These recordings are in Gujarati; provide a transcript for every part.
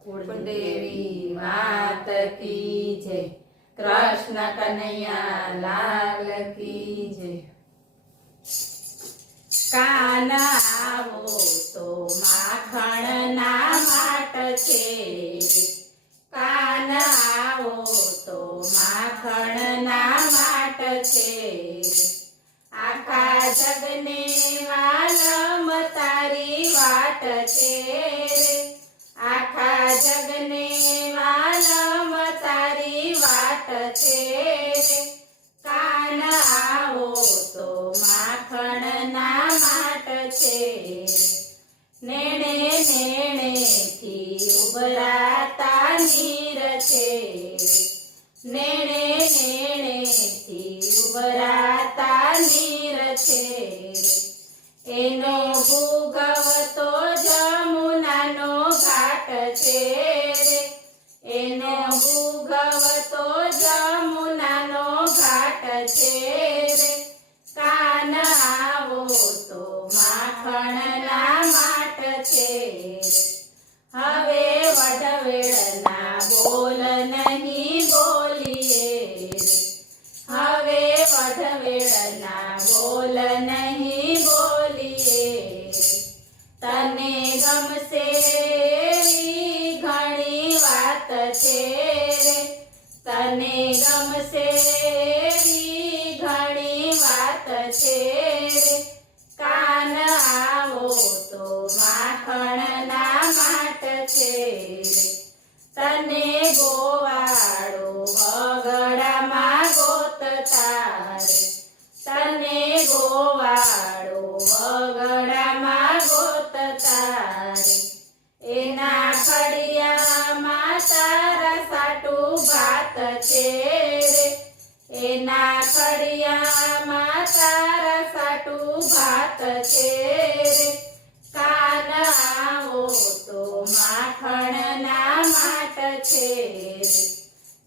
કુળદેવી માત કી જય, કૃષ્ણ કનૈયા લાલ કી જય। કાન આવો તો માખણના માટ છે, કાન આવો તો માખણના માટ છે। આખા જગને વાલમ તારી વાટ છે, આખા જગને વાલમ તારી વાટ છે। કાન આવો તો માખણના માટ છે, નેણે નેણેથી ઉભરાતા નીર છે, નેણે નેણેથી ઉભરાતા નીર છે। એનો ભૂગવતો જમુનાનો ઘાટ છે, એનો ભૂગવતો જમુનાનો ઘાટ છે। કાન આવો તો માખણના માટ છે, હવે વઢવેળના બોલ નહીં બોલીએ, હવે વઢવેળના બોલ નહીં બોલીએ। તને ગમશે એવી ઘણી વાત છે, તને ગમશે એવી ઘણી વાત છે। કાન આવો તો માખણના માટ છે, તને ગોવાળો વગડામાં ગોતતા રે, તને ગોવાળો વગડામાં ગોતતા રે। એના ખડિયામાં તારા સાટું ભાત છે રે, એના ખડિયામાં તારા સાટું ભાત છે રે। કાન આવો તો માખણના માટ છે,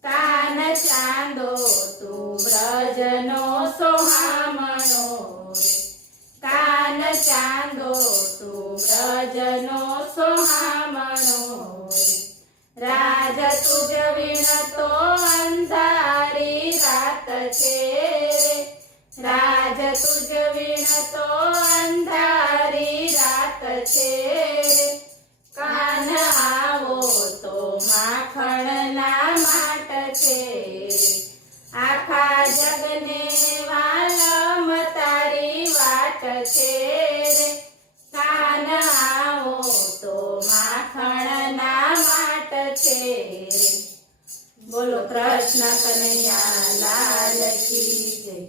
કાન ચાંદો તું બ્રજનો સોહામણો રે, કાન ચાંદો તું બ્રજનો સોહામણો રે। રાજ તુજ વીણતો અંધારી રાત છે રે, રાજ તુજ વીણતો અંધારી રાત છે રે। કાન આવો તો માખણના માટ છે, આખા જગને વાલમ તારી વાટ છે રે। કાન આવો તો માખણના માટ છે। બોલો કૃષ્ણ કનૈયા લાલ કી જય।